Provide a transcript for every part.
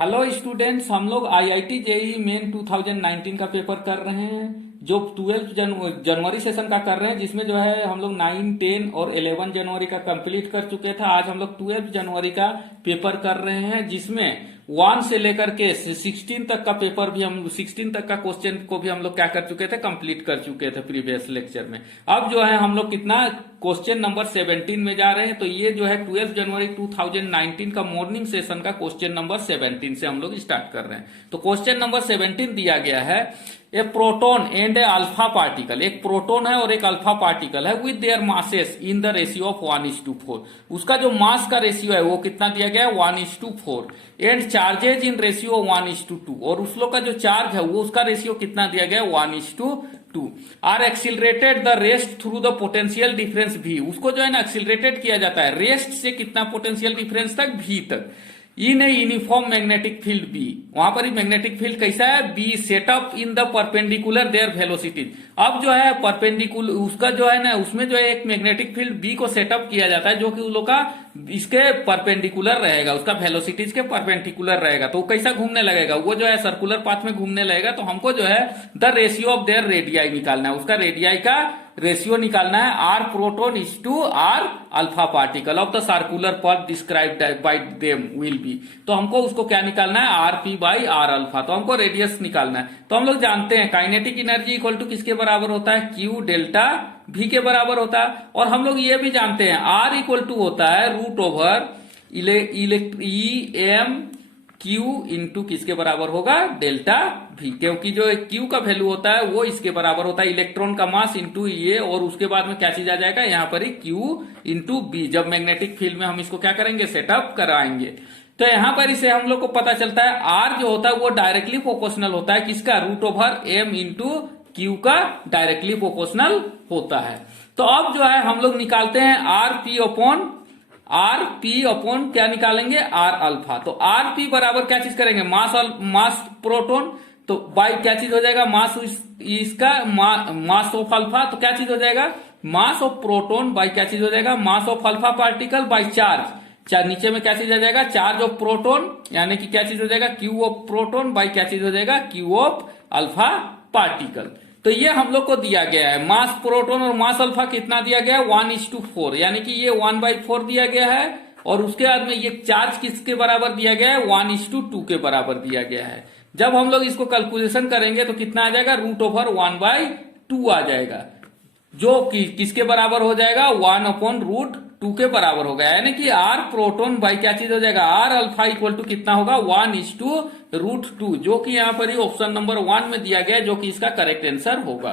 Hello students, हम लोग IIT JEE main 2019 का पेपर कर रहे हैं जो 12 जनवरी सेशन का कर रहे हैं, जिसमें जो है हम लोग 9, 10 और 11 जनवरी का कंप्लीट कर चुके थे। आज हम लोग 12 जनवरी का पेपर कर रहे हैं, जिसमें 1 से लेकर के 16 तक का पेपर भी हम 16 तक का क्वेश्चन को भी हम लोग क्या कर चुके थे, कंप्लीट कर चुके थे प्रीवियस लेक्चर में। अब जो है हम लोग कितना क्वेश्चन नंबर 17 में जा रहे हैं। तो ये जो है 12 जनवरी 2019 का मॉर्निंग सेशन का क्वेश्चन नंबर 17 से हम लोग स्टार्ट कर रहे हैं। तो क्वेश्चन नंबर 17 दिया गया है, ए proton and A alpha particle. एक प्रोटोन है और एक अल्फा पार्टिकल है with their masses in the ratio of 1:4। उसका जो मास का रेशियो है वो कितना दिया गया है, 1:4। And charges in ratio 1:2। और उस लोग का जो चार्ज है वो उसका रेशियो कितना दिया गया है, 1:2। Are accelerated the rest through the potential difference भी। उसको जो है ना एक्सिलरेटेड किया जाता है रेस्ट से कितना पोटेंशियल डिफरेंस तक, भी तक। In a uniform magnetic field B, वहां पर ही मैग्नेटिक फील्ड कैसा है, B setup in the perpendicular their velocities. अब जो है परपेंडिकुलर उसका जो है ना, उसमें जो है एक मैग्नेटिक फील्ड बी को सेटअप किया जाता है जो कि उन लोग का इसके परपेंडिकुलर रहेगा, उसका वेलोसिटीज के परपेंडिकुलर रहेगा। तो कैसा घूमने लगेगा, वो जो है सर्कुलर पाथ में घूमने लगेगा। तो हमको जो है the ratio of their radii निकालना है, उसका रेडियाई का रेशियो निकालना है। R proton is to r alpha particle of the circular path described by them will be. तो हमको उसको क्या निकालना है, r p by r alpha. तो हमको रेडियस निकालना है। तो हम लोग जानते हैं काइनेटिक एनर्जी इक्वल टू किसके बराबर होता है, क्यू डेल्टा भी के बराबर होता है। और हम लोग ये भी जानते हैं आर इक्वल टू होता है root over e m q into किसके बराबर होगा, डेल्टा भी। क्योंकि जो क्यू का वैल्यू होता है वो इसके बराबर होता है इलेक्ट्रॉन का मास इंटू ये, और उसके बाद में क्या चीज आ जाएगा यहाँ पर ही क्यू इंटू बी। जब मैग्नेटिक फील्ड में हम इसको क्या करेंगे, सेटअप कराएंगे। तो यहां पर इसे हम लोग को पता चलता है आर जो होता है वो डायरेक्टली प्रोपोर्शनल होता है किसका, root over m into q का डायरेक्टली प्रोपोर्शनल होता है। तो अब जो है हम लोग निकालते हैं आर पी अपॉन क्या निकालेंगे, आर अल्फा। तो आर पी बराबर क्या चीज करेंगे, मास प्रोटोन। तो बाई क्या चीज हो जाएगा, मास इसका मास ऑफ अल्फा। तो क्या चीज हो जाएगा, मास ऑफ प्रोटोन बाई क्या चीज हो जाएगा, mass of alpha particle by charge नीचे में क्या चीज आ जाएगा, चार्ज ऑफ प्रोटोन, यानी कि क्या चीज हो जाएगा, क्यू ऑफ प्रोटोन बाई क्या चीज हो जाएगा, क्यू ऑफ अल्फा पार्टिकल। तो ये हम लोग को दिया गया है, मास प्रोटोन और मास अल्फा कितना दिया गया है, 1:4, यानी कि ये 1/4 दिया गया है। और उसके बाद में ये चार्ज किसके बराबर दिया गया है, 1:2 के बराबर दिया गया है। जब हम लोग इसको कैलकुलेशन करेंगे तो कितना आ जाएगा, रूट ओवर 1/2 आ जाएगा, जो कि किसके बराबर हो जाएगा, 1/√2 के बराबर होगा। यानी कि आर प्रोटोन बाई क्या चीज हो जाएगा, आर अल्फा इक्वल टू कितना होगा, 1:√2, जो कि यहां पर ही ऑप्शन नंबर 1 में दिया गया है, जो कि इसका करेक्ट आंसर होगा।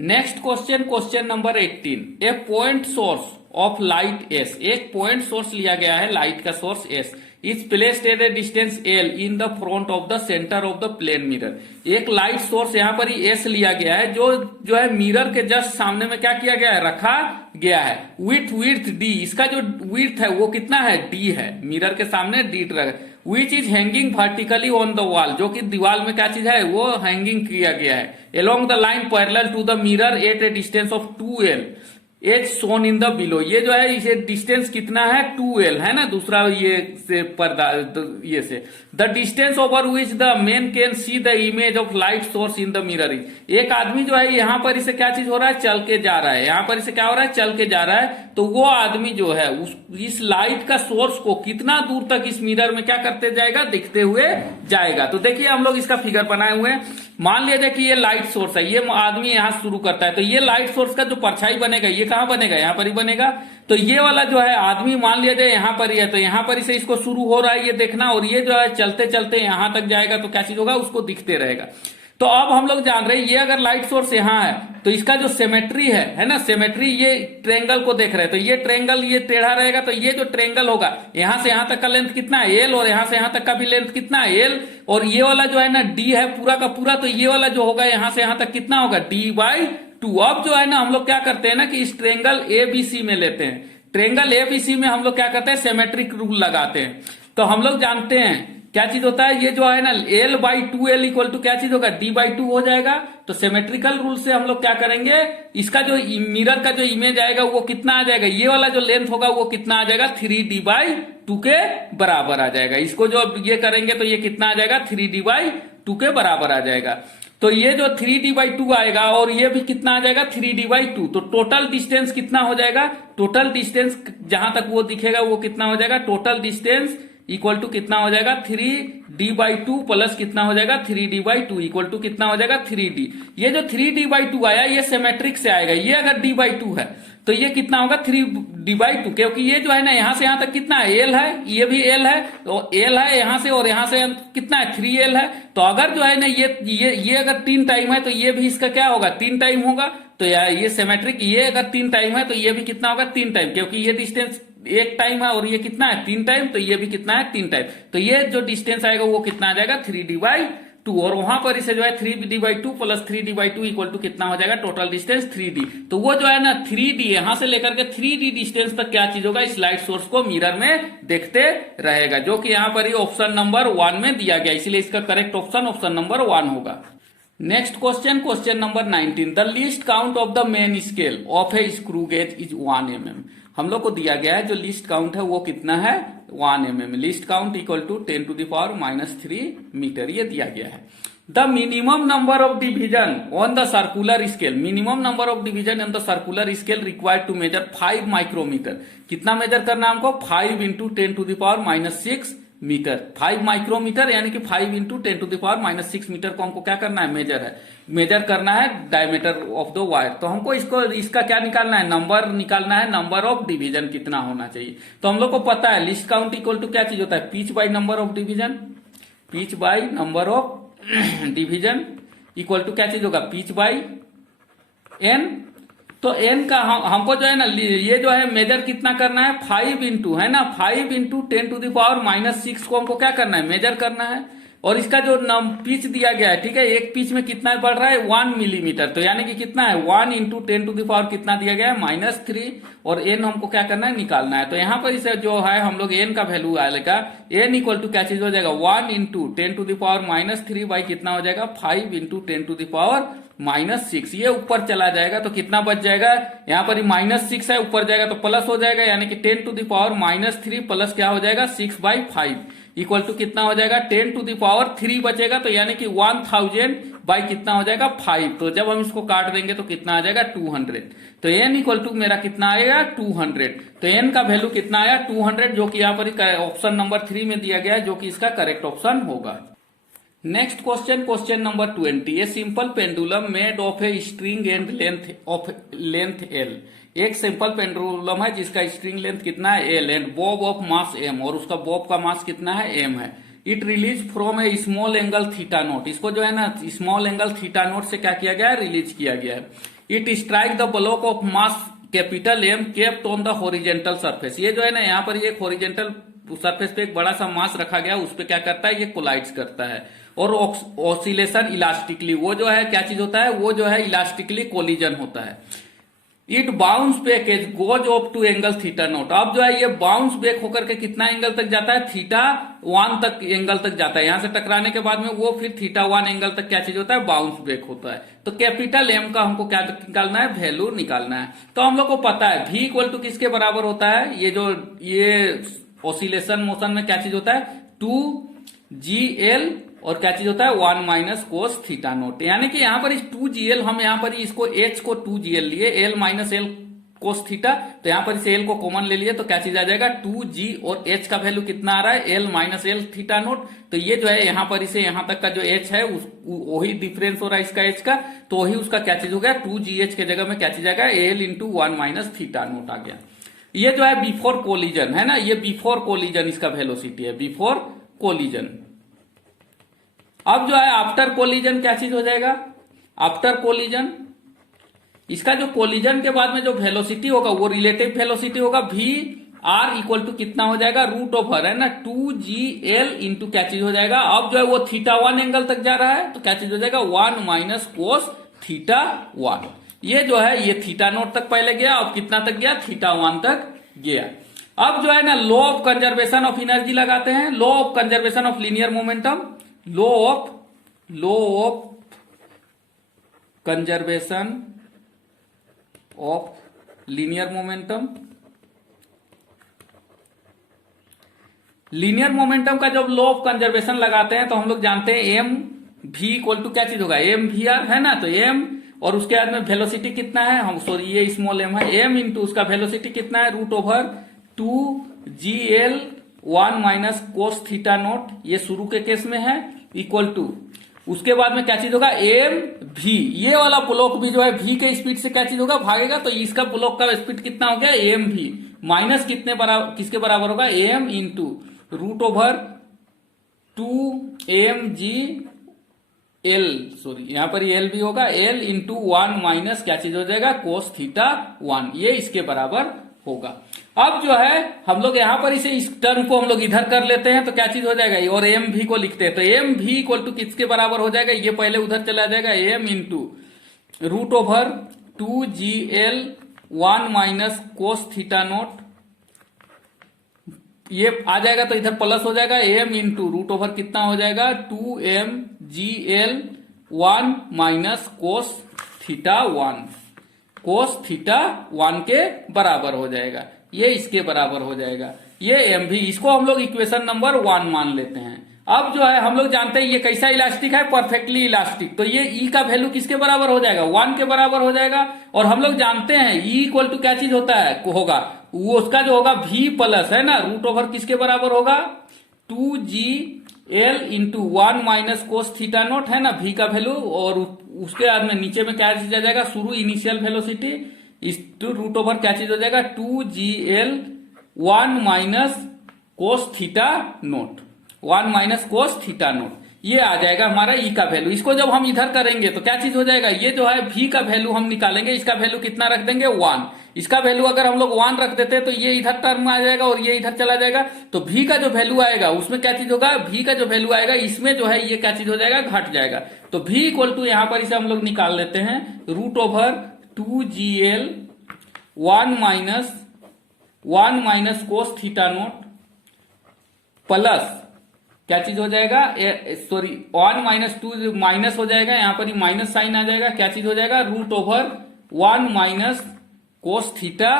Next question number 18, a point source of light s. एक पॉइंट सोर्स लिया गया है, लाइट का source s is placed at a distance l in the front of the centre of the plane mirror. एक light source यहां पर ही S लिया गया है, जो है मिरर के जस्ट सामने में क्या किया गया है, रखा गया है। विथ डी, इसका जो विड्थ है वो कितना है, डी है, मिरर के सामने D which is hanging vertically on the wall, जो कि दीवार में क्या चीज है, वो हैंगिंग किया गया है। Along the line parallel to the mirror at a distance of 2L as shown in the below. ये जो है इसे डिस्टेंस कितना है, 2L है ना, दूसरा ये से पर्दा ये से। The distance over which the man can see the image of light source in the mirror. एक आदमी जो है यहाँ पर इसे क्या चीज हो रहा है, चल के जा रहा है, यहाँ पर इसे क्या हो रहा है, चल के जा रहा है। तो वो आदमी जो है इस लाइट का सोर्स को कितना दूर तक इस मिरर में क्या करते जाएगा, दिखते हुए जाएगा। तो देखिए हम लोग इसका फिगर बनाए हुए हैं। मान लिया जाए कि ये लाइट सोर्स है, ये आदमी यहां शुरू करता है, तो ये लाइट सोर्स का जो परछाई बनेगा ये कहां बनेगा, यहां पर ही बनेगा। तो ये वाला जो है आदमी मान लिया जाए यहां पर ही है, तो यहां पर इसे इसको शुरू हो रहा है ये देखना, और ये जो है चलते चलते यहां तक जाएगा तो क्या चीज होगा, उसको दिखते रहेगा। तो अब हम लोग जान रहे हैं ये अगर लाइट सोर्स यहां है तो इसका जो सिमेट्री है ना, सिमेट्री, ये ट्रेंगल को देख रहे हैं, तो ये ट्रेंगल ये टेढ़ा रहेगा। तो ये जो ट्रेंगल होगा यहां से यहां तक का लेंथ कितना है, एल, और यहां से यहां तक का भी लेंथ कितना है, एल। और ये वाला जो है ना डी है पूरा का पूरा, तो ये वाला जो होगा यहां से यहां तक कितना होगा, D/2। अब जो है ना हम लोग क्या करते हैं ना कि इस ट्रेंगल ABC में लेते हैं, ट्रेंगल ABC में हम लोग क्या करते हैं, सिमेट्रिक रूल लगाते हैं। तो हम लोग जानते हैं क्या चीज होता है, ये जो है ना L/2L इक्वल टू क्या चीज होगा, D/2 हो जाएगा। तो सिमेट्रिकल रूल से हम लोग क्या करेंगे, इसका जो मिरर का जो इमेज आएगा वो कितना आ जाएगा, ये वाला जो लेंथ होगा वो कितना आ जाएगा, 3D/2 के बराबर आ जाएगा। इसको जो ये करेंगे तो ये कितना आ जाएगा, 3D/2 के बराबर आ जाएगा। तो ये जो 3D/2 आएगा और ये भी कितना आ जाएगा, 3D/2। तो टोटल डिस्टेंस कितना हो जाएगा, टोटल डिस्टेंस जहां तक वो दिखेगा वो कितना हो जाएगा, टोटल डिस्टेंस इक्वल टू कितना हो जाएगा, 3D/2 प्लस कितना हो जाएगा, 3D/2 इक्वल टू कितना हो जाएगा, 3D। ये जो 3D/2 आया ये सिमेट्रिक से आएगा, ये अगर D/2 है तो ये कितना होगा, 3D/2, क्योंकि ये जो है ना यहां से यहां तक कितना है, L है, ये भी L है, तो L है यहां से और यहां से कितना है, 3L है। तो अगर जो है ना ये अगर 3 टाइम है तो ये भी इसका क्या होगा, 3 टाइम होगा। तो यार ये सिमेट्रिक, ये अगर 3 टाइम है तो ये भी कितना होगा, 3 टाइम, क्योंकि ये डिस्टेंस 1 टाइम है और ये कितना है, 3 टाइम, तो ये भी कितना है, 3 टाइम। तो ये जो डिस्टेंस आएगा वो कितना आ जाएगा, 3D/2, और वहां पर इसे जो है 3D/2 plus 3D/2 equal to कितना हो जाएगा, टोटल डिस्टेंस 3D। तो वो जो है ना 3D यहां से लेकर के 3D डिस्टेंस तक क्या चीज होगा, इस लाइट सोर्स को मिरर में देखते रहेगा, जो कि यहां पर ही ऑप्शन नंबर 1 में दिया गया, इसलिए इसका करेक्ट ऑप्शन नंबर 1 होगा। Next question, question number 19, the least count of the main scale of A screw gauge is 1 mm। हम लोग को दिया गया है जो लीस्ट काउंट है वो कितना है, 1 mm। Least count equal to 10⁻³ metre, ये दिया गया है। The minimum number of division on the circular scale, minimum number of division on the circular scale required to measure 5 micrometre. कितना मेजर करना है हमको, 5 × 10⁻⁻6 मीटर। 5 माइक्रोमीटर यानी कि 5 × 10⁻⁻6 मीटर को हमको क्या करना है, मेजर करना है डायमीटर ऑफ द वायर। तो हमको इसका क्या निकालना है, नंबर निकालना है, नंबर ऑफ डिवीजन कितना होना चाहिए। तो हम लोग को पता है लिस्ट काउंट इक्वल टू क्या चीज होता है, pitch by number of division, pitch by number of division equal to क्या चीज होगा, पिच बाई n। तो n का हमको जो है ना ये जो है मेजर कितना करना है, 5 × है ना, 5 × 10⁻⁻6 को हमको क्या करना है, मेजर करना है। और इसका जो पिच दिया गया है, ठीक है, एक पिच में कितना बढ़ रहा है, 1 मिलीमीटर। तो यानी कि कितना है, 1 × 10⁻⁻ कितना दिया गया है, -3, और n हमको क्या करना है, निकालना है। तो यहाँ पर इसे जो है हम लोग n का वैल्यू आएगा, n इक्वल टू क्या चीज हो जाएगा, 1 × 10⁻³ बाई कितना हो जाएगा, 5 × 10⁻⁻6। ये ऊपर चला जाएगा तो कितना बच जाएगा, यहाँ पर -6 है, ऊपर जाएगा तो प्लस हो जाएगा, यानी कि 10⁻³ प्लस क्या हो जाएगा, 6/5 इक्वल टू कितना हो जाएगा, 10⁻³ बचेगा। तो यानी कि 1000 बाई कितना हो जाएगा, 5। तो जब हम इसको काट देंगे तो कितना आ जाएगा, 200। तो n इक्वल टू मेरा कितना आएगा, 200। तो n का वैल्यू कितना आया, 200, जो कि यहाँ पर ऑप्शन नंबर 3 में दिया गया है, जो कि इसका करेक्ट ऑप्शन होगा। Next question, question number 20, a simple pendulum made of a string and length L। एक सिंपल पेंडुलम है जिसका स्ट्रिंग लेंथ कितना है, L, and Bob of mass M, और उसका बॉब का मास कितना है, M है। It release from a small angle θ0। इसको जो है ना स्मॉल एंगल θ0 से क्या किया गया है, रिलीज किया गया है। It strike the block of mass capital M kept on the horizontal surface. ये जो है ना यहाँ पर ये हॉरिजेंटल सरफेस पे एक बड़ा सा मास रखा गया, उस पे क्या करता है, ये कोलाइड्स करता है। और ऑसिलेशन इलास्टिकली, वो जो है क्या चीज होता है, वो जो है इलास्टिकली कोलिजन होता है। It bounce back as goes off to angle θ0। अब जो है ये बाउंस बैक होकर के कितना एंगल तक जाता है, θ1 तक एंगल तक जाता है। यहां से टकराने के बाद में वो फिर θ1 एंगल तक क्या चीज होता है, बाउंस बैक होता है। तो कैपिटल M का हमको क्या निकालना है, वैल्यू निकालना है। तो हम लोग को पता है V इक्वल टू किसके बराबर होता है, ये ऑसिलेशन मोशन में क्या चीज होता है, 2GL, और क्या चीज होता है, 1 - cos θ0। यानी कि यहाँ पर इस 2GL, हम यहाँ पर इसको H को 2GL लिए, L - L cos θ, तो यहाँ पर इस L को कॉमन ले लिए तो क्या चीज आ जाएगा, 2G, और H का वैल्यू कितना आ रहा है, L - L θ0। तो ये जो है यहाँ पर इसे यहाँ तक का जो H है वही डिफरेंस हो रहा है इसका H का, तो वही उसका क्या चीज हो गया, 2GH के जगह में क्या चीज आएगा, L × 1 - θ0 आ गया। ये जो है बिफोर कोलिजन है ना, ये बिफोर कोलिजन इसका वेलोसिटी है, बिफोर कोलिजन। अब जो है आफ्टर कोलिजन क्या चीज हो जाएगा, आफ्टर कोलिजन इसका जो कोलिजन के बाद में जो वेलोसिटी होगा वो रिलेटिव वेलोसिटी होगा, VR इक्वल टू कितना हो जाएगा, √, है ना, 2GL इंटू क्या चीज हो जाएगा, अब जो है वो θ1 एंगल तक जा रहा है तो क्या चीज हो जाएगा, 1 - cos θ1। ये जो है ये θ0 तक पहले गया, अब कितना तक गया, θ1 तक गया। अब जो है ना law of conservation of energy लगाते हैं, law of conservation of linear momentum, law of conservation of linear momentum. Linear momentum का जब लॉ ऑफ कंजर्वेशन लगाते हैं तो हम लोग जानते हैं एम भी इक्वल टू क्या चीज होगा, एम वी आर, है ना। तो एम और उसके बाद में वेलोसिटी कितना है, हम सॉरी ये स्मॉल एम है, एम इंटू उसका वेलोसिटी कितना है, root over 2gl 1 minus cos theta nought, ये शुरू के केस में है, इक्वल टू उसके बाद में क्या चीज होगा, एम भी, ये वाला ब्लॉक भी जो है v के स्पीड से क्या चीज होगा, भागेगा। तो इसका ब्लॉक का स्पीड कितना हो गया, एम भी माइनस कितने बराबर, किसके बराबर होगा, m into root over 2mgl, sorry यहां पर एल भी होगा, एल इंटू 1 माइनस क्या चीज हो जाएगा, कोस थीटा 1, ये इसके बराबर होगा। अब जो है हम लोग यहां पर इसे इस टर्म को हम लोग इधर कर लेते हैं तो क्या चीज हो जाएगा, और एम भी को लिखते हैं तो एम भी इक्वल टू किसके बराबर हो जाएगा, ये पहले उधर चला जाएगा, m into root over 2gl 1 minus cos theta nought, ये आ जाएगा तो इधर प्लस हो जाएगा, एम इंटू रूट ओवर कितना हो जाएगा, 2mgl 1 माइनस कोस थीटा 1, कोस थीटा 1 के बराबर हो जाएगा, ये इसके बराबर हो जाएगा, ये एम भी, इसको हम लोग इक्वेशन नंबर 1 मान लेते हैं। अब जो है हम लोग जानते हैं ये कैसा इलास्टिक है, परफेक्टली इलास्टिक, तो ये ई का वैल्यू किसके बराबर हो जाएगा, 1 के बराबर हो जाएगा। और हम लोग जानते हैं ई इक्वल टू क्या चीज होता है, होगा वो उसका जो होगा v प्लस, है ना, रूट ओवर किसके बराबर होगा, 2gl into 1 minus cos theta note, है ना, v का वैल्यू, और उसके बाद में नीचे में क्या चीज आ जाएगा, शुरू इनिशियल वेलोसिटी, इस टू रूट ओवर क्या चीज हो जाएगा, 2gl 1 minus cos theta nought, 1 minus cos theta nought, ये आ जाएगा हमारा ई का वैल्यू। इसको जब हम इधर करेंगे तो क्या चीज हो जाएगा, ये जो है v का वैल्यू हम निकालेंगे, इसका वैल्यू कितना रख देंगे, 1, इसका वैल्यू अगर हम लोग 1 रख देते हैं तो ये इधर टर्म में आ जाएगा और ये इधर चला जाएगा, तो v का जो वैल्यू आएगा उसमें क्या चीज होगा, v का जो वैल्यू आएगा इसमें जो है ये क्या चीज हो जाएगा, घट जाएगा। तो v इक्वल टू यहां पर इसे हम लोग निकाल लेते हैं, root over 2gl 1 minus cos theta nought plus क्या चीज हो जाएगा, सॉरी 1 माइनस 2 माइनस हो जाएगा, यहां पर ही माइनस साइन आ जाएगा, क्या चीज हो जाएगा, root over 1 minus cos theta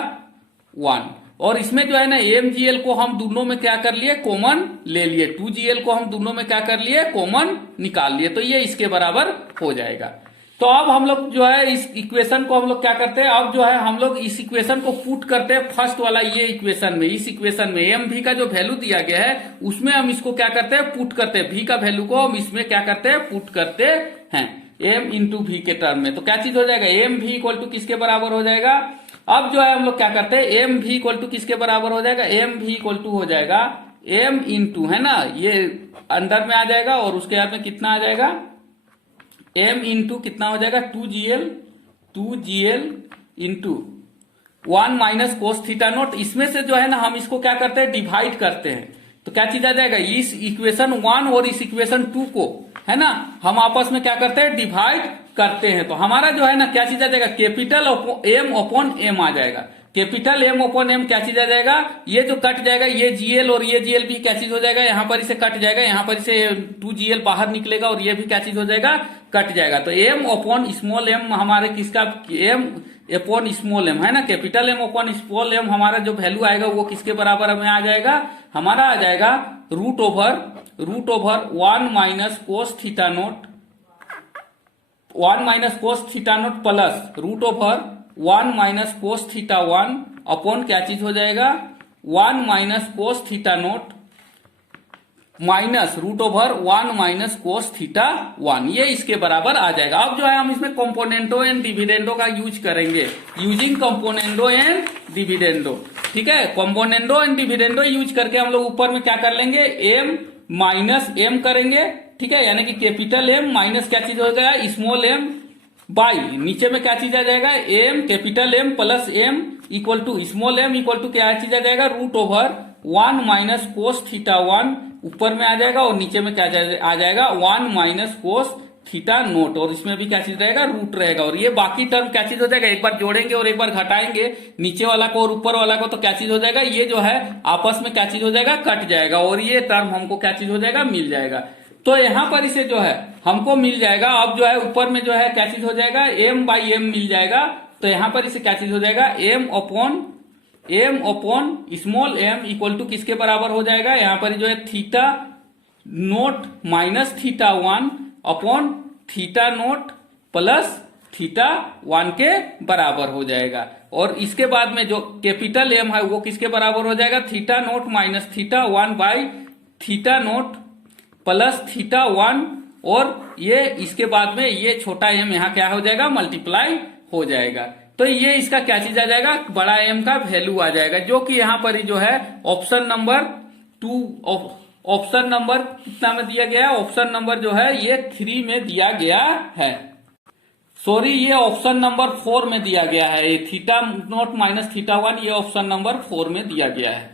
1, और इसमें जो है ना mgl को हम दोनों में क्या कर लिए, कॉमन ले लिए, 2gl को हम दोनों में क्या कर लिए, कॉमन निकाल लिए, तो ये इसके बराबर हो जाएगा। तो अब हम लोग जो है इस इक्वेशन को हम लोग क्या करते हैं, अब जो है हम लोग इस इक्वेशन को पुट करते हैं फर्स्ट वाला ये इक्वेशन में, इस इक्वेशन में एम भी का जो वैल्यू दिया गया है उसमें हम इसको क्या करते हैं, पुट करते हैं, भी का वैल्यू को हम इसमें क्या करते हैं, पुट करते हैं एम इंटू भी के टर्म में। तो क्या चीज हो जाएगा, एम भी इक्वल टू किसके बराबर हो जाएगा, अब जो है हम लोग क्या करते हैं, एम भी इक्वल टू किसके बराबर हो जाएगा, एम भी इक्वल टू हो जाएगा एम इंटू, है ना, ये अंदर में आ जाएगा और उसके बाद में कितना आ जाएगा, m इंटू कितना हो जाएगा, 2gl into 1 minus cos theta note, इसमें से जो है ना हम इसको क्या करते हैं, डिवाइड करते हैं, तो क्या चीज आ जाएगा, इस इक्वेशन 1 और इस इक्वेशन 2 को, है ना, हम आपस में क्या करते हैं, डिवाइड करते हैं, तो हमारा जो है ना क्या चीज आ जाएगा, कैपिटल एम अपॉन एम आ जाएगा, कैपिटल एम अपॉन एम क्या चीज आ जाएगा, ये जो कट जाएगा, ये जीएल और ये जीएल भी क्या चीज हो जाएगा, यहां पर इसे कट जाएगा, यहां पर इसे 2gl बाहर निकलेगा और ये भी क्या चीज हो जाएगा, कट जाएगा। तो एम अपॉन स्मॉल एम हमारे किसका, एम अपॉन स्मॉल एम, है ना, capital M upon small m हमारा जो वैल्यू आएगा वो किसके बराबर हमें आ जाएगा, हमारा आ जाएगा root over 1 minus cos theta nought, 1 minus cos theta nought plus root over 1 minus cos theta 1 upon क्या चीज हो जाएगा, 1 minus cos theta nought minus root over 1 minus cos theta 1, ये इसके बराबर आ जाएगा। अब जो है हम इसमें कंपोनेंटो एंड डिविडेंडो का यूज करेंगे, यूजिंग कंपोनेंडो एंड डिविडेंडो, ठीक है, कंपोनेंडो एंड डिविडेंडो यूज करके हम लोग ऊपर में क्या कर लेंगे, एम माइनस एम करेंगे, ठीक है, यानी कि कैपिटल एम माइनस क्या चीज हो गया, स्मॉल एम बाई नीचे में क्या चीज आ जाएगा, m capital M plus m equal to small m equal to क्या चीज आ जाएगा, root over 1 minus cos theta 1 ऊपर में आ जाएगा और नीचे में क्या आ जाएगा, 1 माइनस कोस थीटा नोट, और इसमें भी क्या चीज रहेगा, रूट रहेगा। और ये बाकी टर्म क्या चीज हो जाएगा, एक बार जोड़ेंगे और एक बार घटाएंगे नीचे वाला को और ऊपर वाला को, तो क्या चीज हो जाएगा, ये जो है आपस में क्या चीज हो जाएगा, कट जाएगा, और ये टर्म हमको क्या चीज हो जाएगा, मिल जाएगा। तो यहां पर इसे जो है हमको मिल जाएगा। अब जो है ऊपर में जो है क्या चीज हो जाएगा, m बाई एम मिल जाएगा। तो यहां पर इसे क्या चीज हो जाएगा, m upon small m equal to किसके बराबर हो जाएगा, यहां पर जो है theta nought minus theta 1 upon theta nought plus theta 1 के बराबर हो जाएगा। और इसके बाद में जो कैपिटल M है वो किसके बराबर हो जाएगा, theta nought minus theta 1 by theta nought plus theta 1, और ये इसके बाद में ये छोटा m यहाँ क्या हो जाएगा, मल्टीप्लाई हो जाएगा। तो ये इसका क्या चीज आ जाएगा, बड़ा M का वैल्यू आ जाएगा, जो कि यहाँ पर जो है ऑप्शन नंबर 2, ऑप्शन नंबर कितना में दिया गया है, ऑप्शन नंबर जो है ये 3 में दिया गया है। सॉरी, ये ऑप्शन नंबर 4 में दिया गया है। ये थीटा नोट माइनस थीटा 1 ये ऑप्शन नंबर 4 में दिया गया है।